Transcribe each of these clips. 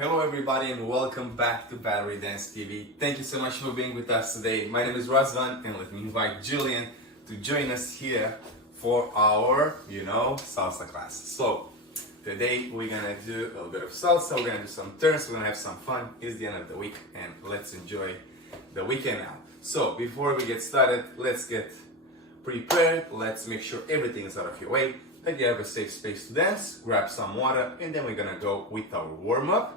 Hello everybody and welcome back to Battery Dance TV. Thank you so much for being with us today. My name is Razvan and let me invite Julian to join us here for our, salsa class. So today we're gonna do a little bit of salsa, we're gonna do some turns, we're gonna have some fun. It's the end of the week and let's enjoy the weekend now. So before we get started, let's get prepared. Let's make sure everything is out of your way, that you have a safe space to dance, grab some water, and then we're gonna go with our warm-up.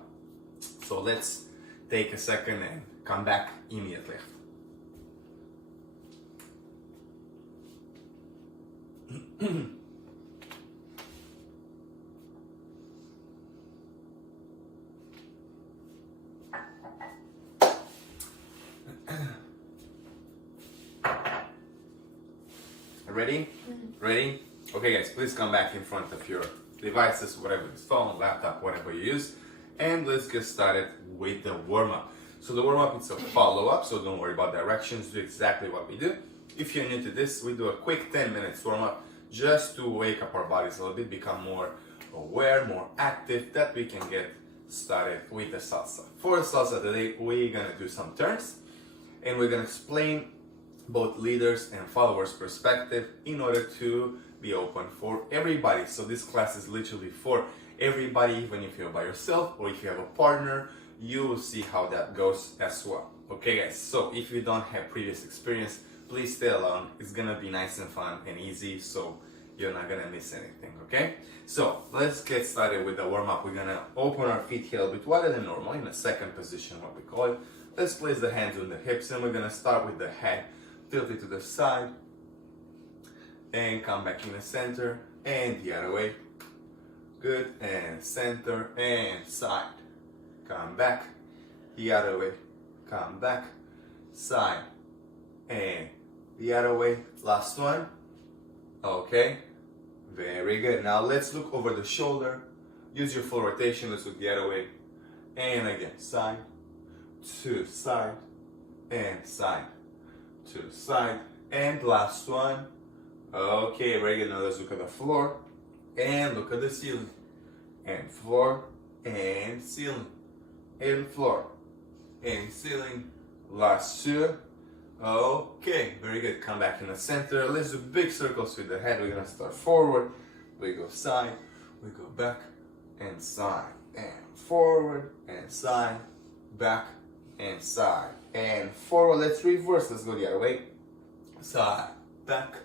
So let's take a second and come back immediately. Ready? Ready? Okay guys, please come back in front of your devices, whatever it's phone, laptop, whatever you use. And let's get started with the warm-up. So the warm-up is a follow-up, so don't worry about directions, do exactly what we do. If you're new to this, we do a quick 10 minutes warm-up just to wake up our bodies a little bit, become more aware, more active, that we can get started with the salsa. For the salsa today, we're gonna do some turns and we're gonna explain both leaders and followers perspective in order to be open for everybody. So this class is literally for everybody, even if you're by yourself or if you have a partner, you will see how that goes as well. Okay guys, so if you don't have previous experience, please stay along. It's gonna be nice and fun and easy, so you're not gonna miss anything, okay? So let's get started with the warm-up. We're gonna open our feet here a bit wider than normal, in the second position, what we call it. Let's place the hands on the hips and we're gonna start with the head tilted to the side and come back in the center and the other way. Good, and center and side. Come back, the other way. Come back, side, and the other way. Last one. Okay, very good. Now let's look over the shoulder. Use your full rotation. Let's look the other way. And again, side, to side, and side, to side. And last one. Okay, very good. Now let's look at the floor. And look at the ceiling, and floor, and ceiling, and floor, and ceiling. Last two. Okay, very good. Come back in the center. Let's do big circles with the head. We're gonna start forward. We go side, we go back, and side, and forward, and side, back, and side, and forward. Let's reverse. Let's go the other way. Side, back,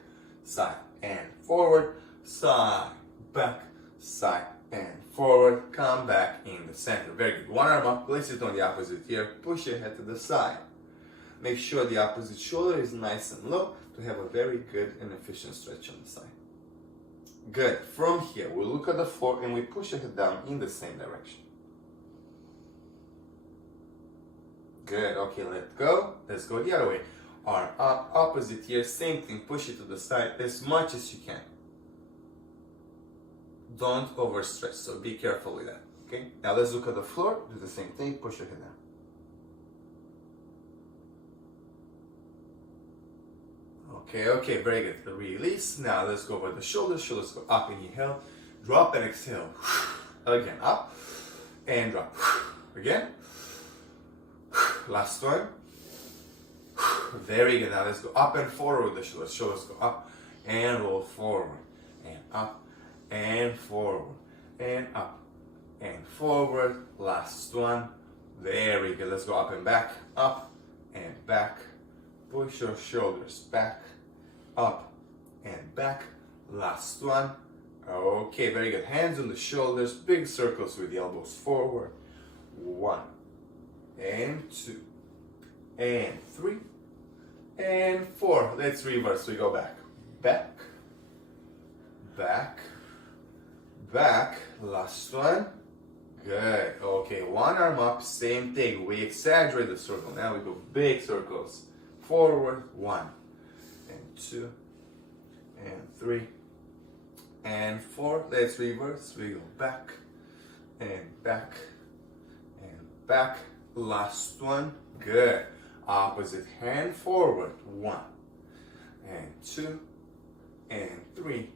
side, and forward, side, back, side, and forward. Come back in the center. Very good. One arm up, place it on the opposite ear, push your head to the side. Make sure the opposite shoulder is nice and low to have a very good and efficient stretch on the side. Good. From here, we look at the floor and we push your head down in the same direction. Good. Okay, let go. Let's go the other way. Arm up, opposite ear, same thing, push it to the side as much as you can. Don't overstretch, so be careful with that, okay? Now let's look at the floor, do the same thing, push your head down. Okay, very good. Release. Now let's go over the shoulders, shoulders go up, inhale, drop and exhale. Again, up and drop. Again. Last one. Very good. Now let's go up and forward with the shoulders. Shoulders go up and roll forward and up and forward and up and forward. Last one. Very good. Let's go up and back, up and back. Push your shoulders back, up and back. Last one. Okay, very good. Hands on the shoulders, big circles with the elbows forward. 1 and 2 and 3 and 4. Let's reverse. We go back, back, back, back. Last one. Good. Okay, one arm up, same thing. We exaggerate the circle. Now we go big circles. Forward, 1 and 2 and 3 and 4. Let's reverse. We go back and back and back. Last one. Good. Opposite hand forward. 1 and 2 and 3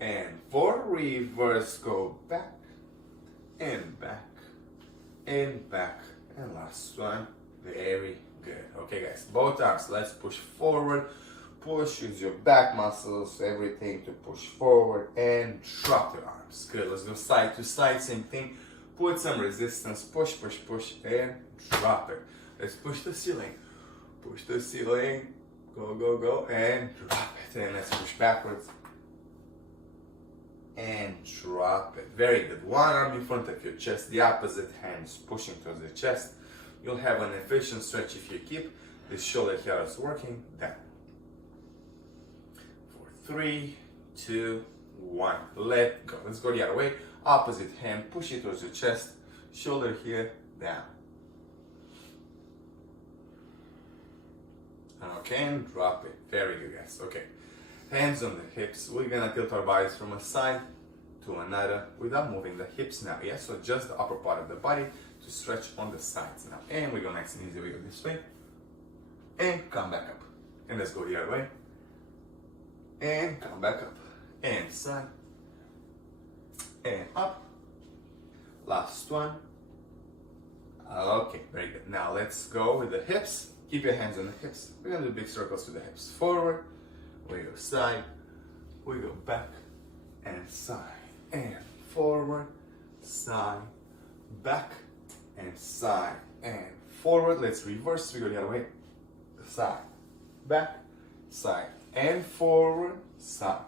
and 4. Reverse. Go back and back and back, and last one. Very good. Okay guys, both arms, let's push forward. Push, use your back muscles, everything to push forward, and drop your arms. Good, let's go side to side, same thing. Put some resistance, push, push, push, and drop it. Let's push the ceiling. Push the ceiling, go, go, go, and drop it. And let's push backwards. And drop it. Very good. One arm in front of your chest, the opposite hands pushing towards the chest. You'll have an efficient stretch if you keep this shoulder here is working. Down. 4, 3, 2, 1. Let go. Let's go the other way. Opposite hand, push it towards your chest. Shoulder here, down. Okay, and drop it. Very good, guys. Okay. Hands on the hips. We're gonna tilt our bodies from a side to another without moving the hips now. Yeah, so just the upper part of the body to stretch on the sides now. And we go nice and easy. We go this way. And come back up. And let's go the other way. And come back up. And side. And up. Last one. Okay, very good. Now let's go with the hips. Keep your hands on the hips. We're gonna do big circles to the hips. Forward. We go side. We go back. And side. And forward. Side. Back. And side. And forward. Let's reverse. We go the other way. Side. Back. Side. And forward. Side.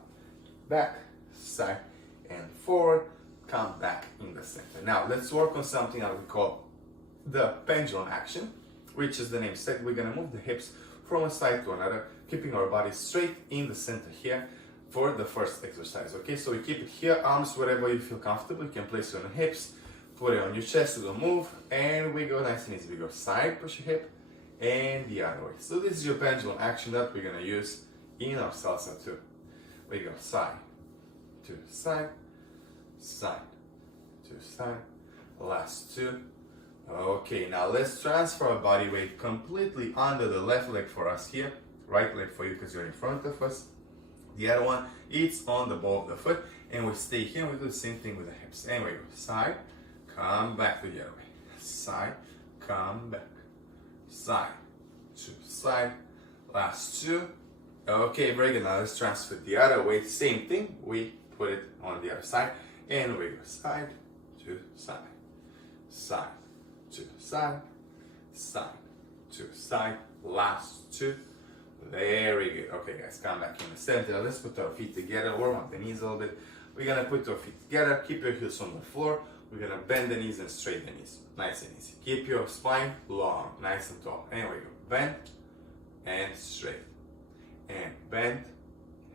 Back. Side. And forward. Come back in the center. Now let's work on something that we call the pendulum action, which is the name said. We're gonna move the hips from a side to another, keeping our body straight in the center here for the first exercise. Okay, so we keep it here, arms wherever you feel comfortable. You can place it on the hips, put it on your chest, so don't move, and we go nice and easy. We go side, push your hip, and the other way. So this is your pendulum action that we're gonna use in our salsa too. We go side to side, side to side, last two. Okay, now let's transfer our body weight completely under the left leg for us here, right leg for you because you're in front of us. The other one, it's on the ball of the foot, and we stay here and we do the same thing with the hips. And we go side, come back to the other way. Side, come back. Side to side, last two. Okay, very good. Now let's transfer the other way. Same thing, we put it on the other side, and we go side to side, side to side, side to side, last two. Very good. Okay guys, come back in the center. Let's put our feet together, warm up the knees a little bit. We're gonna put our feet together, keep your heels on the floor. We're gonna bend the knees and straighten the knees. Nice and easy. Keep your spine long, nice and tall. And we go bend and straight. And bend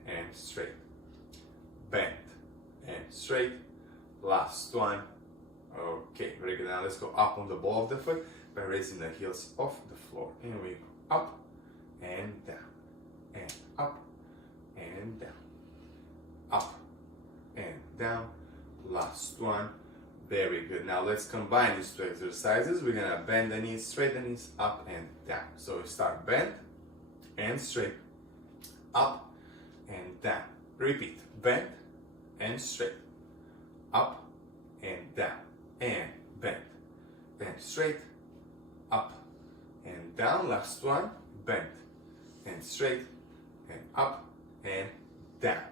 and straight. Bend and straight. Last one. Okay, very good. Now let's go up on the ball of the foot by raising the heels off the floor. And we go up and down, and up and down, up and down. Last one. Very good. Now let's combine these two exercises. We're gonna bend the knees, straighten the knees, up and down. So we start bend and straight, up and down. Repeat, bend and straight, up and down, and bend and straight, up and down. Last one, bend and straight and up and down.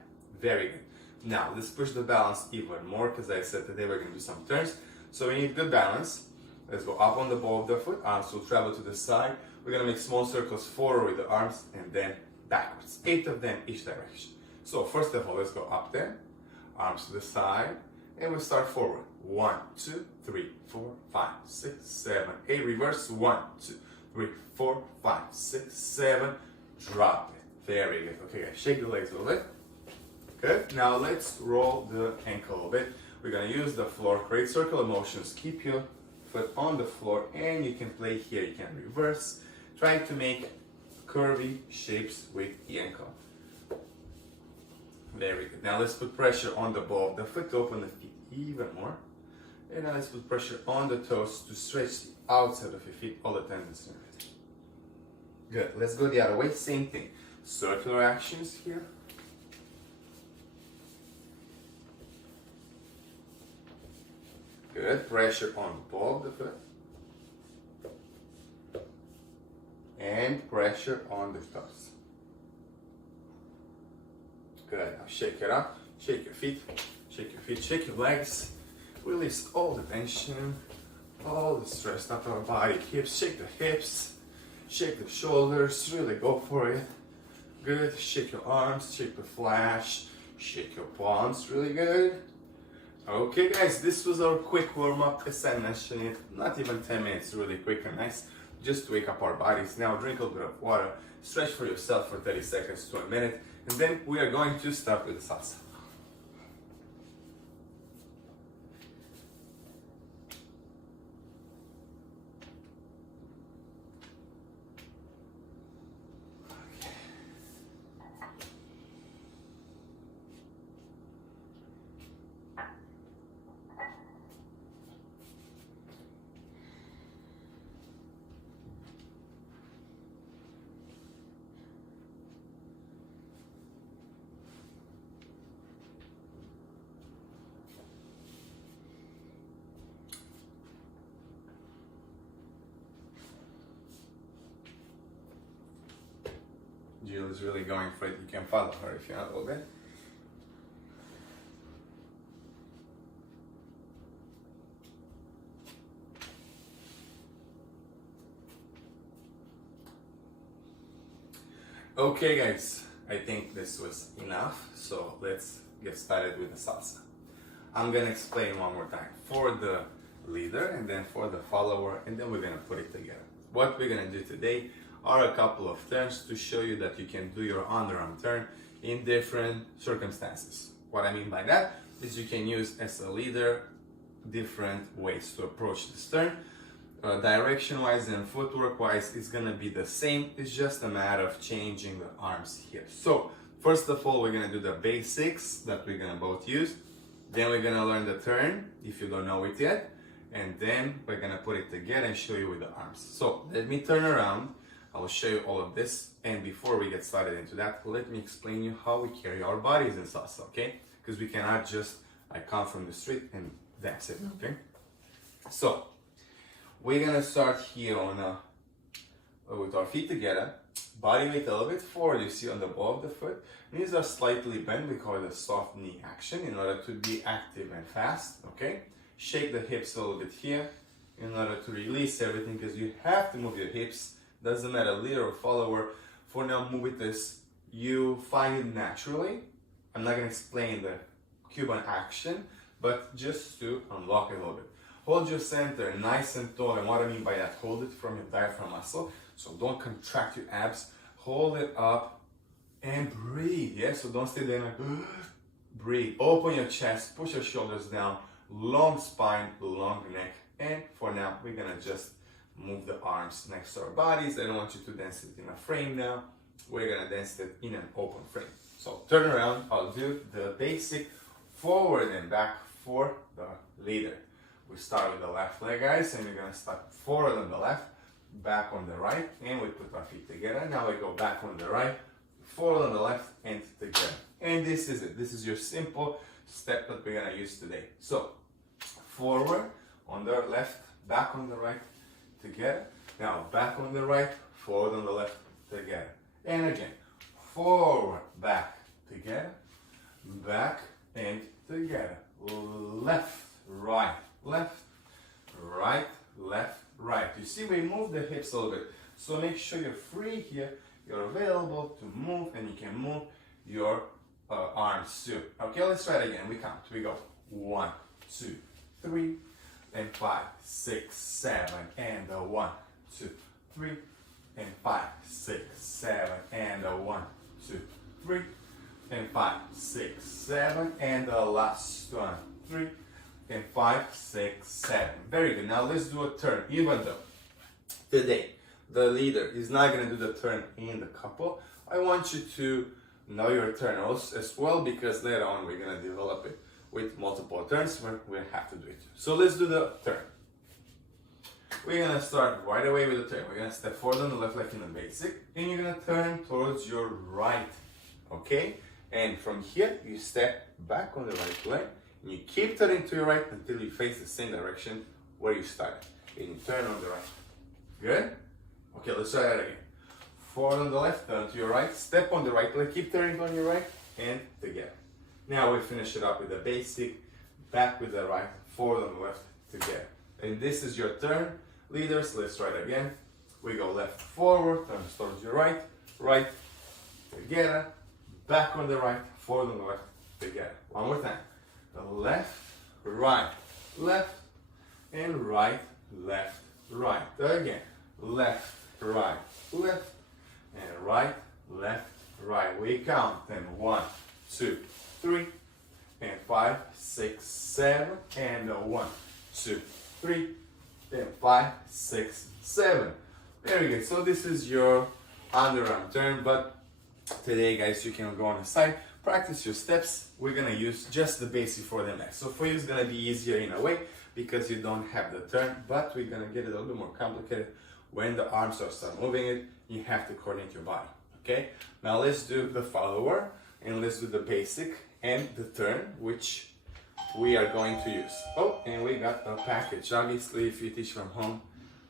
Very good. Now let's push the balance even more, because I said today we're going to do some turns. So we need good balance. Let's go up on the ball of the foot. Arms will travel to the side. We're going to make small circles forward with the arms and then backwards. 8 of them each direction. So first of all, let's go up there. Arms to the side. And we start forward. 1, 2, 3, 4, 5, 6, 7, 8. Reverse. 1, 2, 3, 4, 5, 6, 7. Drop it. Very good. Okay guys, shake the legs a little bit. Good. Now let's roll the ankle a little bit. We're gonna use the floor. Create circular motions. Keep your foot on the floor, and you can play here. You can reverse, trying to make curvy shapes with the ankle. Very good. Now let's put pressure on the ball of the foot to open the feet even more. And now let's put pressure on the toes to stretch the outside of your feet, all the tendons and everything. Good. Let's go the other way. Same thing. Circular actions here. Good. Pressure on the ball of the foot. pressure on the toes. Good. Now shake it up. Shake your feet. Shake your feet. Shake your legs. Release all the tension, all the stress out of our body. Hips. Shake the hips. Shake the shoulders. Really go for it. Good. Shake your arms. Shake the flash. Shake your palms. Really good. Okay, guys. This was our quick warm up. As I mentioned it, not even 10 minutes. Really quick and nice. Just to wake up our bodies. Now drink a little bit of water. Stretch for yourself for 30 seconds to a minute. And then we are going to start with salsa. Jill is really going for it. You can follow her if you want a little bit. Okay guys, I think this was enough. So let's get started with the salsa. I'm gonna explain one more time for the leader and then for the follower, and then we're gonna put it together. What we're gonna do today are a couple of turns to show you that you can do your underarm turn in different circumstances. What I mean by that is you can use as a leader different ways to approach this turn. Direction wise and footwork wise is gonna be the same. It's just a matter of changing the arms here. So first of all, we're gonna do the basics that we're gonna both use. Then we're gonna learn the turn if you don't know it yet. And then we're gonna put it together and show you with the arms. So let me turn around. I will show you all of this, and before we get started into that, let me explain you how we carry our bodies in salsa, okay? Because we cannot just come from the street and that's it, okay? So we're gonna start here on with our feet together, body weight a little bit forward. You see on the ball of the foot, knees are slightly bent. We call it a soft knee action in order to be active and fast, okay? Shake the hips a little bit here in order to release everything, because you have to move your hips. Doesn't matter, leader or follower. For now, move with this. You find it naturally. I'm not gonna explain the Cuban action, but just to unlock it a little bit. Hold your center nice and tall, and what I mean by that, hold it from your diaphragm muscle. So don't contract your abs. Hold it up and breathe. Yeah, so don't stay there like breathe. Open your chest, push your shoulders down, long spine, long neck. And for now, we're gonna just move the arms next to our bodies. I don't want you to dance it in a frame now. We're gonna dance it in an open frame. So turn around, I'll do the basic forward and back for the leader. We start with the left leg, guys, and we're gonna start forward on the left, back on the right, and we put our feet together. Now we go back on the right, forward on the left, and together. And this is it. This is your simple step that we're gonna use today. So forward on the left, back on the right, together. Now back on the right, forward on the left, together. And again, forward, back, together, back and together. Left, right, left, right, left, right. You see, we move the hips a little bit. So make sure you're free here. You're available to move, and you can move your arms too. Okay, let's try it again. We count. We go 1, 2, 3. And 5, 6, 7, and 1, 2, 3, and 5, 6, 7, and 1, 2, 3, and 5, 6, 7, and the last one, 3, and 5, 6, 7. Very good. Now let's do a turn. Even though today the leader is not going to do the turn in the couple, I want you to know your turn as well, because later on we're going to develop it with multiple turns where we have to do it. So let's do the turn. We're gonna start right away with the turn. We're gonna step forward on the left leg in the basic, and you're gonna turn towards your right, okay? And from here, you step back on the right leg, and you keep turning to your right until you face the same direction where you started. And you turn on the right. Good? Okay, let's try that again. forward on the left, turn to your right, step on the right leg, keep turning on your right, and together. Now we finish it up with the basic, back with the right, forward on the left, together. And this is your turn. Leaders, let's try it again. We go left, forward, turn towards your right, right, together, back on the right, forward on the left, together. One more time. Left, right, left, and right, left, right. Again, left, right, left, and right, left, right. We count. And 1, 2, 3, and 5, 6, 7, and 1, 2, 3, and 5, 6, 7. Very good. So this is your underarm turn, but today, guys, you can go on the side, practice your steps. We're gonna use just the basic for the next. So for you, it's gonna be easier in a way because you don't have the turn, but we're gonna get it a little bit more complicated. When the arms are start moving it, you have to coordinate your body, okay? Now let's do the follower, and let's do the basic and the turn, which we are going to use. Oh, and we got a package. Obviously, if you teach from home,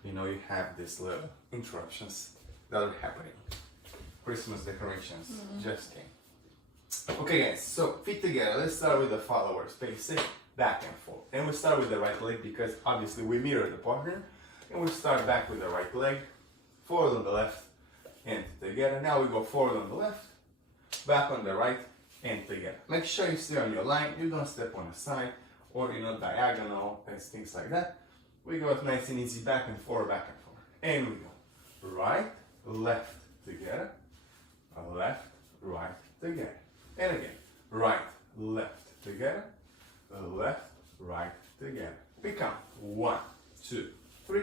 you know you have these little interruptions that are happening. Christmas decorations just came. Okay, guys, so feet together. Let's start with the followers, basic, back and forth. And we start with the right leg because obviously we mirror the partner. And we start back with the right leg, forward on the left, and together. Now we go forward on the left, back on the right, and together. Make sure you stay on your line. You don't step on the side or diagonal and things like that. We go nice and easy back and forth, and we go right, left, together, left, right, together, and again, right, left, together, left, right, together. We count 1, 2, 3,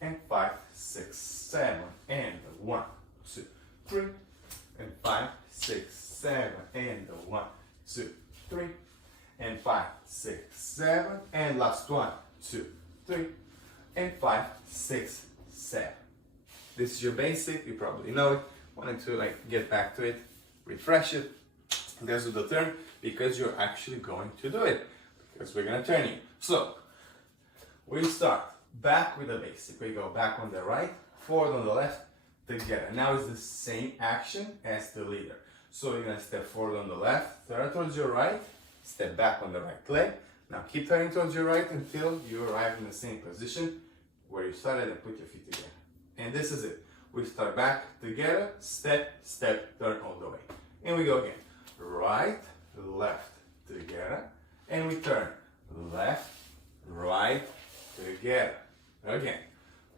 and 5, 6, 7, and 1, 2, 3, and 5, 6, 7, and 1, 2, 3, and 5, 6, 7, and last 1, 2, 3, and 5, 6, 7. This is your basic, you probably know it. Wanted to get back to it, refresh it. Let's do the turn because you're actually going to do it because we're gonna turn you. So we start back with the basic. We go back on the right, forward on the left, together. Now it's the same action as the leader. So you're gonna step forward on the left, turn towards your right, step back on the right leg. Now keep turning towards your right until you arrive in the same position where you started and put your feet together. And this is it. We start back together, step, step, turn all the way. And we go again. Right, left, together. And we turn left, right, together. Again.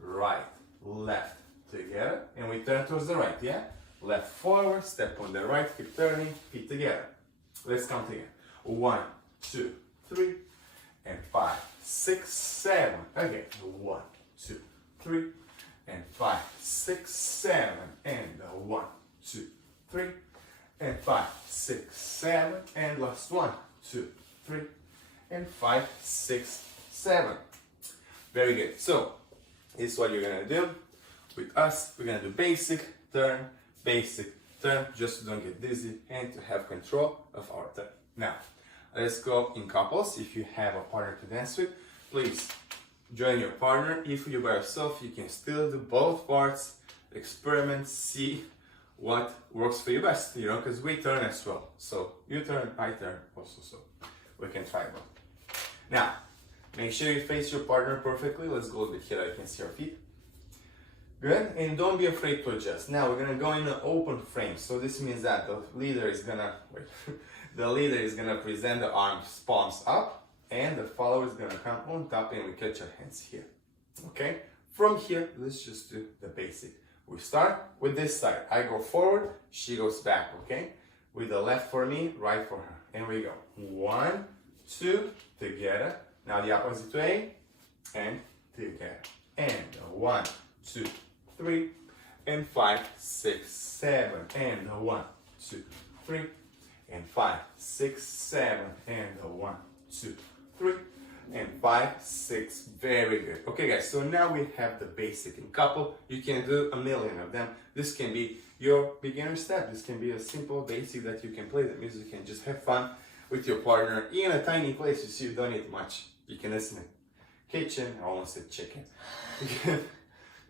Right, left, together. And we turn towards the right, yeah? Left forward, step on the right, keep turning, feet together. Let's count again. 1, 2, 3, and 5, 6, 7. Again. 1, 2, 3, and 5, 6, 7, and 1, 2, 3, and 5, 6, 7, and last 1, 2, 3, and 5, 6, 7. Very good. So this is what you're gonna do with us. We're gonna do basic turn, just to don't get dizzy and to have control of our turn. Now let's go in couples. If you have a partner to dance with, please join your partner. If you're by yourself, you can still do both parts, experiment, see what works for you best, because we turn as well. So you turn, I turn also, so we can try both. Now, make sure you face your partner perfectly. Let's go a bit here, I can see our feet. Good, and don't be afraid to adjust. Now we're gonna go in an open frame. So this means that the leader is gonna, present the arms, palms up, and the follower is gonna come on top and we catch our hands here. Okay? From here, let's just do the basic. We start with this side. I go forward, she goes back, okay? With the left for me, right for her. And we go 1, 2, together. Now the opposite way, and together. And 1, 2, 3, and 5, 6, 7, and 1, 2, 3, and 5, 6, 7, and 1, 2, 3, and 5, 6. Very good. Okay, guys, so now we have the basic in couple. You can do a million of them. This can be your beginner step. This can be a simple basic that you can play the music and just have fun with your partner in a tiny place. You see, you don't need much. You can listen in kitchen. I almost said chicken.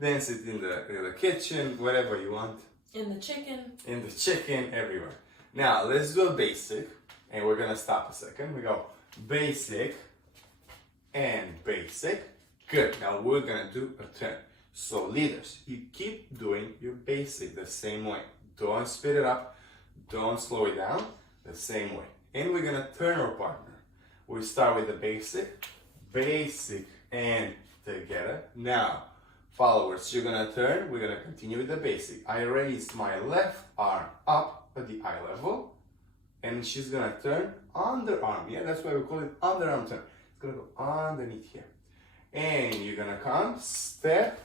Dance it in the kitchen, wherever you want. In the chicken. In the chicken, everywhere. Now, let's do a basic, and we're gonna stop a second. We go basic and basic. Good, now we're gonna do a turn. So leaders, you keep doing your basic the same way. Don't speed it up, don't slow it down, the same way. And we're gonna turn our partner. We start with the basic, basic, and together. Now, followers, you're gonna turn, we're gonna continue with the basic. I raise my left arm up at the eye level, and she's gonna turn underarm. Yeah, that's why we call it underarm turn. It's gonna go underneath here. And you're gonna come, step,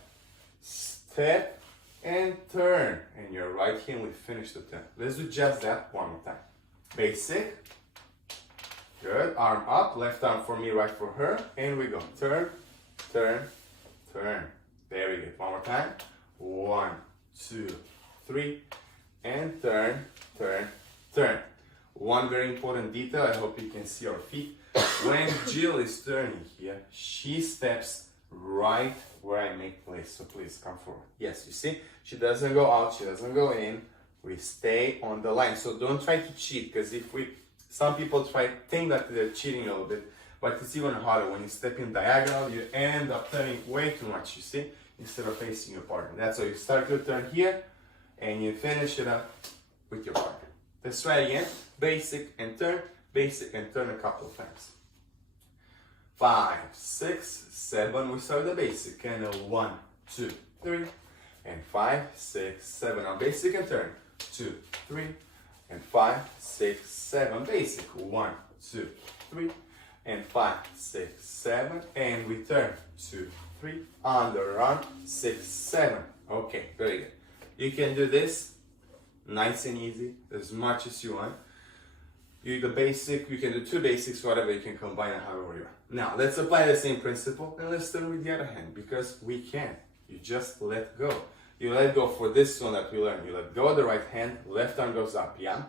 step, and turn. And your right hand will finish the turn. Let's do just that one more time. Basic. Good. Arm up, left arm for me, right for her. And we go. Turn, turn, turn. Very good. One more time. 1, 2, 3. And turn, turn, turn. One very important detail, I hope you can see our feet. When Jill is turning here, she steps right where I make place. So please come forward. Yes, you see, she doesn't go out, she doesn't go in. We stay on the line. So don't try to cheat, because some people think that they're cheating a little bit, but it's even harder. When you step in diagonal, you end up turning way too much, you see, instead of facing your partner. That's how you start your turn here, and you finish it up with your partner. Let's try it again. Basic and turn a couple of times. 5, 6, 7. We start with the basic. And 1, 2, 3. And 5, 6, 7. Now basic and turn. 2, 3. And 5, 6, 7. Basic. 1, 2, 3. And 5, 6, 7. And we turn. 2, 3. Underarm. 6, 7. Okay, very good. You can do this nice and easy, as much as you want. You do the basic, you can do 2 basics, whatever, you can combine it however you want. Now, let's apply the same principle, and let's turn with the other hand, because we can. You just let go. You let go for this one that we learned. You let go of the right hand, left arm goes up, yeah?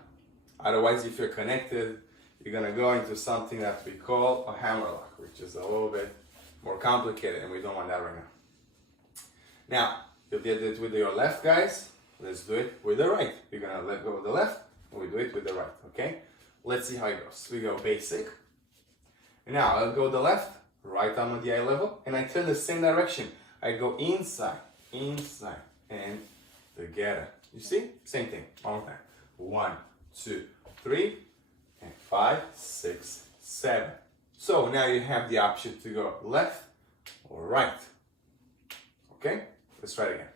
Otherwise, if you're connected, you're gonna go into something that we call a hammerlock, which is a little bit more complicated, and we don't want that right now. Now, you did it with your left, guys. Let's do it with the right. You're gonna let go of the left, and we do it with the right, okay? Let's see how it goes. We go basic. And now I'll go the left, right arm at the eye level, and I turn the same direction. I go inside, inside, and together. You see? Same thing. One more time. 1, 2, 3, and 5, 6, 7. So now you have the option to go left or right. Okay? Let's try it again.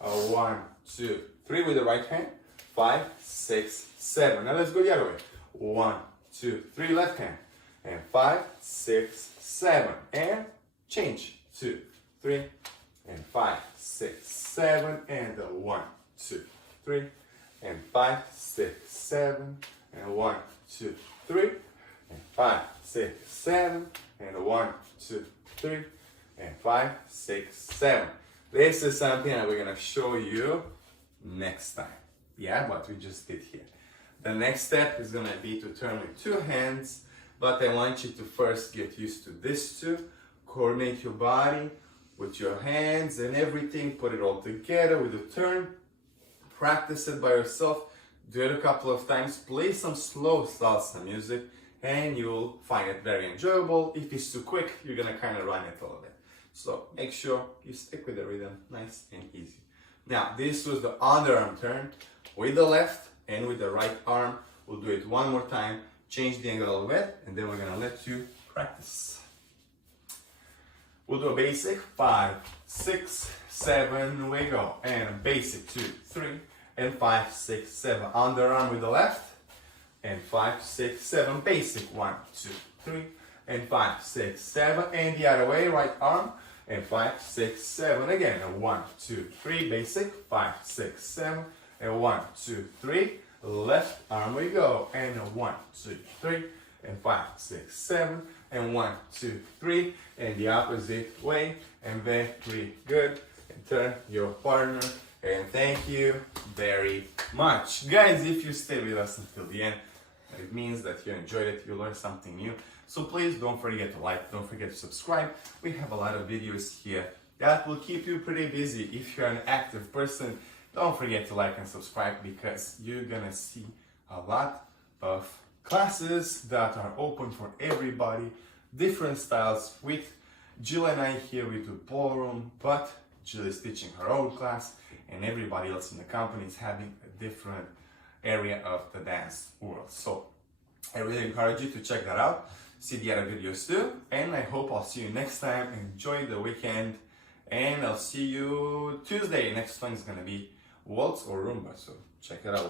1, 2, 3 with the right hand. 5, 6, 7. Now let's go the other way. 1, 2, 3 left hand. And 5, 6, 7. And change. 2, 3, and 5, 6, 7. And 1, 2, 3. And 5, 6, 7. And 1, 2, 3. And 5, 6, 7. And 1, 2, 3. And 5, 6, 7. This is something that we're gonna show you next time. Yeah, what we just did here. The next step is gonna be to turn with 2 hands, but I want you to first get used to this too. Coordinate your body with your hands and everything, put it all together with a turn. Practice it by yourself, do it a couple of times, play some slow salsa music, and you'll find it very enjoyable. If it's too quick, you're gonna kind of run it a little bit. So make sure you stick with the rhythm, nice and easy. Now, this was the underarm turn with the left and with the right arm. We'll do it one more time, change the angle a little bit, and then we're gonna let you practice. We'll do a basic, 5, 6, 7, we go. And a basic, 2, 3, and 5, 6, 7. Underarm with the left, and 5, 6, 7. Basic, 1, 2, 3, and 5, 6, 7. And the other way, right arm, and 5, 6, 7. Again, 1, 2, 3. Basic, 5, 6, 7. And 1, 2, 3. Left arm we go. And 1, 2, 3. And 5, 6, 7. And 1, 2, 3. And the opposite way. And very good. And turn your partner. And thank you very much. Guys, if you stay with us until the end, it means that you enjoyed it, you learned something new. So please don't forget to like, don't forget to subscribe. We have a lot of videos here that will keep you pretty busy. If you're an active person, don't forget to like and subscribe, because you're gonna see a lot of classes that are open for everybody, different styles. With Jill and I here, we do ballroom, but Jill is teaching her own class, and everybody else in the company is having a different area of the dance world. So I really encourage you to check that out, see the other videos too, and I hope I'll see you next time. Enjoy the weekend, and I'll see you Tuesday. Next one is gonna be waltz or rumba, so check it out.